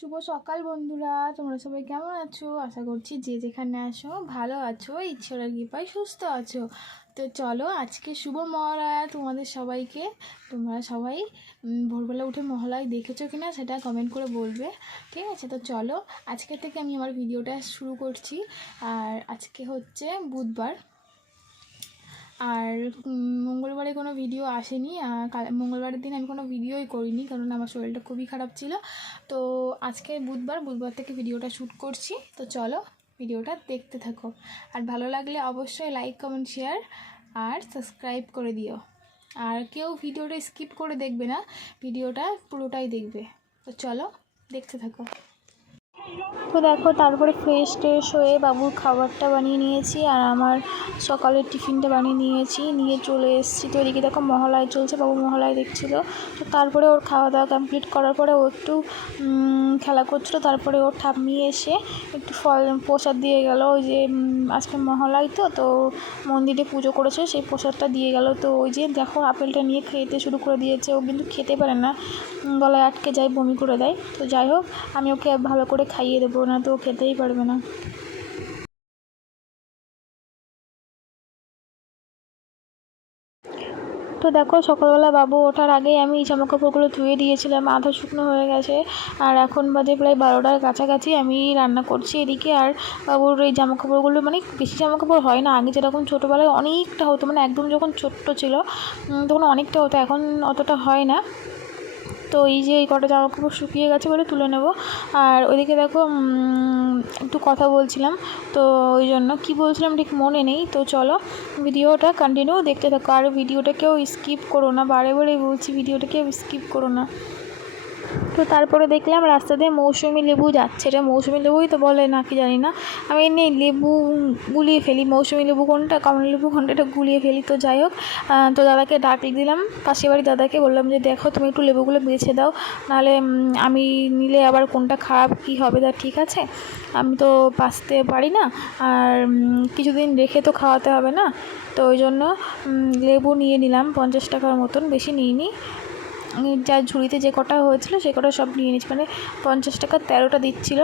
শুভ সকাল বন্ধুরা, তোমরা সবাই কেমন আছো? আশা করছি যে যেখানে আসো ভালো আছো, ঈশ্বরের কৃপায় সুস্থ আছো। তো চলো আজকে শুভ মহালয়া তোমাদের সবাইকে। তোমরা সবাই ভোরবেলা উঠে মহালয় দেখেছ কিনা সেটা কমেন্ট করে বলবে। ঠিক আছে, তো চলো আজকে থেকে আমি আমার ভিডিওটা শুরু করছি। আর আজকে হচ্ছে বুধবার। আর মঙ্গলবারে কোনো ভিডিও আসেনি মঙ্গলবারের দিন আমি কোনো ভিডিওই করিনি, কারণ আমার শরীরটা খুবই খারাপ ছিল। তো আজকে বুধবার বুধবার থেকে ভিডিওটা শ্যুট করছি। তো চলো ভিডিওটা দেখতে থাকো। আর ভালো লাগলে অবশ্যই লাইক কমেন্ট শেয়ার আর সাবস্ক্রাইব করে দিও। আর কেউ ভিডিওটা স্কিপ করে দেখবে না ভিডিওটা পুরোটাই দেখবে। তো চলো দেখতে থাকো। তো দেখো, তারপরে ফ্রেশ ট্রেশ হয়ে বাবুর খাবারটা বানিয়ে নিয়েছি আর আমার সকালের টিফিনটা বানিয়ে নিয়েছি। নিয়ে চলে এসেছি তো এদিকে দেখো মহলায় চলছে, বাবু মহলায় দেখছিলো। তো তারপরে ওর খাওয়া দাওয়া কমপ্লিট করার পরে ও একটু খেলা করছিল। তারপরে ওর ঠাম্মি এসে একটু ফল, প্রসাদ দিয়ে গেল। ওই যে আজকে মহালয় তো তো মন্দিরে পুজো করেছে, সেই প্রসাদটা দিয়ে গেল। তো ওই যে দেখো, আপেলটা নিয়ে খেতে শুরু করে দিয়েছে। ও কিন্তু খেতে পারে না। গলায় আটকে যায়, বমি করে দেয়। তো যাই হোক, আমি ওকে ভালো করে খাইয়ে দেবো না তো, খেতেই পারবে না। তো দেখো, সকালবেলা বাবু ওঠার আগেই আমি এই জামাকাপড়গুলো ধুয়ে দিয়েছিলাম, আধা শুকনো হয়ে গেছে। আর এখন বাজে প্রায় বারোটার কাছাকাছি আমি রান্না করছি এদিকে। আর বাবুর এই জামাকাপড়গুলো মানে বেশি জামাকাপড় হয় না, আগে যেরকম ছোটোবেলায় অনেকটা হতো মানে একদম যখন ছোট্ট ছিল তখন অনেকটা হতো, এখন অতটা হয় না। তো এই যে এই কটা জামা কাপড় শুকিয়ে গেছে বলে তুলে নেব। আর ওইদিকে দেখো একটু কথা বলছিলাম, তো ওই জন্য কী বলছিলাম ঠিক মনে নেই। তো চলো, ভিডিওটা কন্টিনিউ দেখতে থাকো। আর ভিডিওটা কেউ স্কিপ করো না। বারে বারে বলছি ভিডিওটা কেউ স্কিপ করো না। তো তারপরে দেখলাম রাস্তা দিয়ে মৌসুমি লেবু যাচ্ছে এটা মৌসুমি লেবুই তো বলে নাকি জানি না। আমি এমনি লেবু গুলিয়ে ফেলি। মৌসুমি লেবু কোনটা, কমলা লেবু কোনটা, এটা গুলিয়ে ফেলি। তো যাই হোক তো দাদাকে ডাক দিলাম। পাশের বাড়ি দাদাকে বললাম যে, দেখো, তুমি একটু লেবুগুলো বেছে দাও। নাহলে আমি নিলে আবার কোনটা খারাপ, কী হবে তা ঠিক আছে? আমি তো বাঁচতে পারি না। আর কিছুদিন রেখে তো খাওয়াতে হবে না। তো ওই জন্য লেবু নিয়ে নিলাম। পঞ্চাশ টাকার মতন, বেশি নিইনি। যা ঝুড়িতে যে কটা হয়েছিল সে কটা সব নিয়ে নিচ্ছি মানে পঞ্চাশ টাকা তেরোটা দিচ্ছিল।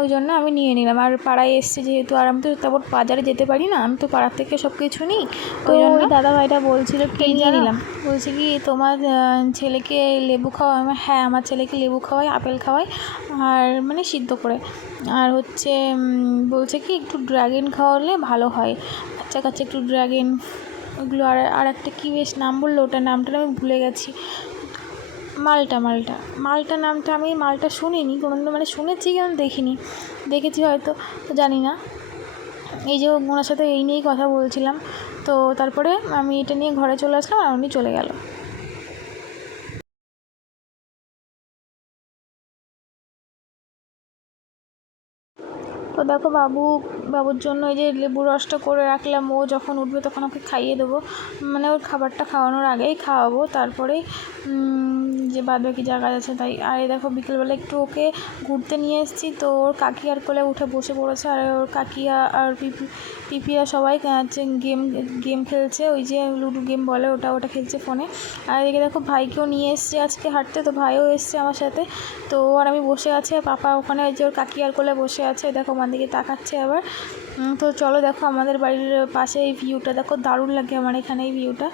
ওই জন্য আমি নিয়ে নিলাম। আর পাড়ায় এসছে যেহেতু আর আমি তো তারপর বাজারে যেতে পারি না আমি তো পাড়ার থেকে সব কিছু নিই। ওই জন্য দাদা ভাইটা বলছিল কি নিয়ে নিলাম। বলছে কি তোমার ছেলেকে লেবু খাওয়াই হ্যাঁ আমার ছেলেকে লেবু খাওয়াই আপেল খাওয়াই আর মানে সিদ্ধ করে। আর হচ্ছে বলছে কি একটু ড্রাগন খাওয়ালে ভালো হয়। বাচ্চা কাচ্চা একটু ড্রাগন ওগুলো আর আর একটা কী বেশ নাম বলল ওটার নামটা আমি ভুলে গেছি। মালটা মালটা। মালটা নামটা আমি মালটা শুনিনি, কোনো মানে শুনেছি কিন্তু দেখিনি। দেখেছি হয়তো জানি না। এই যে ওনার সাথে এই নিয়েই কথা বলছিলাম, তো তারপরে আমি এটা নিয়ে ঘরে চলে আসলাম আর উনি চলে গেল। তো দেখো বাবু, বাবুর জন্য এই যে লেবু রসটা করে রাখলাম, ও যখন উঠবে তখন ওকে খাইয়ে দেবো। মানে ওর খাবারটা খাওয়ানোর আগেই খাওয়াবো তারপরে যে বাদ বাকি জায়গা আছে, তাই আর দেখো বিকেলবেলা একটু ওকে ঘুরতে নিয়ে এসেছি। তো ওর কাকি আর কোলে উঠে বসে পড়েছে, আর ওর কাকিয়া আর পিপি পিপিরা সবাই হচ্ছে গেম গেম খেলছে, ওই যে লুডো গেম বলে, ওটা ওটা খেলছে ফোনে। আর এদিকে দেখো ভাইকেও নিয়ে এসছে আজকে হাঁটতে, তো ভাইও এসছে আমার সাথে। তো আর আমি বসে আছে পাপা ওখানে, ওই যে ওর কাকি আর কোলে বসে আছে, দেখো আমার দিকে তাকাচ্ছে আবার। তো চলো দেখো আমাদের বাড়ির পাশে এই ভিউটা দেখো দারুণ লাগে আমার এখানে এই ভিউটা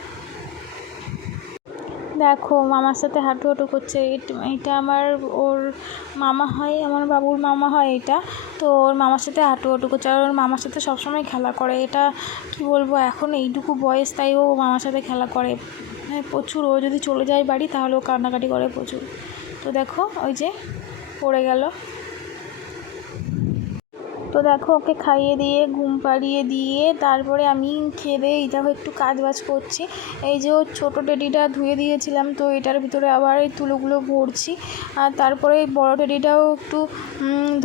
দেখো, মামার সাথে হাঁটু হাঁটু করছে। এট- আমার ওর মামা হয়, আমার বাবুর মামা হয় এটা। তো ওর মামার সাথে হাঁটু হাঁটু করছে আর ওর মামার সাথে সবসময় খেলা করে। এটা কি বলব, এখন এইটুকু বয়স, তাই ও মামার সাথে খেলা করে। মানে প্রচুর, ও যদি চলে যায় বাড়ি, তাহলে ও কান্নাকাটি করে প্রচুর। তো দেখো, ওই যে পড়ে গেল। তো দেখো, ওকে খাইয়ে দিয়ে, ঘুম পাড়িয়ে দিয়ে, তারপরে আমি খেয়ে দিয়ে এই দেখো একটু কাজ বাজ করছি। এই যে ছোটো টেডিটা ধুয়ে দিয়েছিলাম, তো এটার ভিতরে আবার এই তুলোগুলো ভরছি। আর তারপরে এই বড়ো টেডিটাও একটু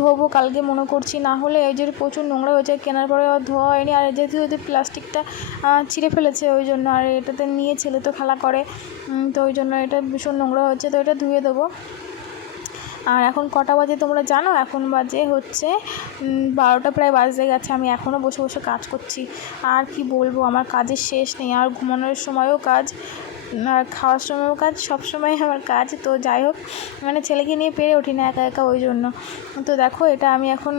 ধোবো, কালকে মনে করছি। না হলে এই যে প্রচুর নোংরা হয়েছে, কেনার পরে ধোয়া হয়নি। আর যেহেতু যদি প্লাস্টিকটা ছিঁড়ে ফেলেছে, ওই জন্য আর এটাতে নিয়ে ছেলে তো খেলা করে। তো ওই জন্য এটা ভীষণ নোংরা হচ্ছে তো এটা ধুয়ে দেবো। আর এখন কটা বাজে তোমরা জানো? এখন বাজে হচ্ছে বারোটা প্রায় বাজে গেছে, আমি এখনও বসে বসে কাজ করছি। আর কি বলব, আমার কাজের শেষ নেই, আর ঘুমানোর সময়ও কাজ আর খাওয়ার সময়ও কাজ, সব সময় আমার কাজ। তো যাই হোক মানে ছেলেকে নিয়ে পেরে উঠি না একা একা ওই জন্য। তো দেখো, এটা আমি এখন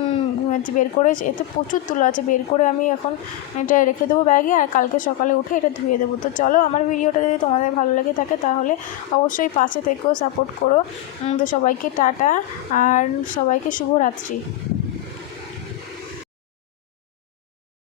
বের করে এতে প্রচুর তুলো আছে, বের করে আমি এখন এটা রেখে দেবো ব্যাগে আর কালকে সকালে উঠে এটা ধুয়ে দেবো। তো চলো, আমার ভিডিওটা যদি তোমাদের ভালো লেগে থাকে তাহলে অবশ্যই পাশে থেকেও সাপোর্ট করো। তো সবাইকে টাটা আর সবাইকে শুভরাত্রি।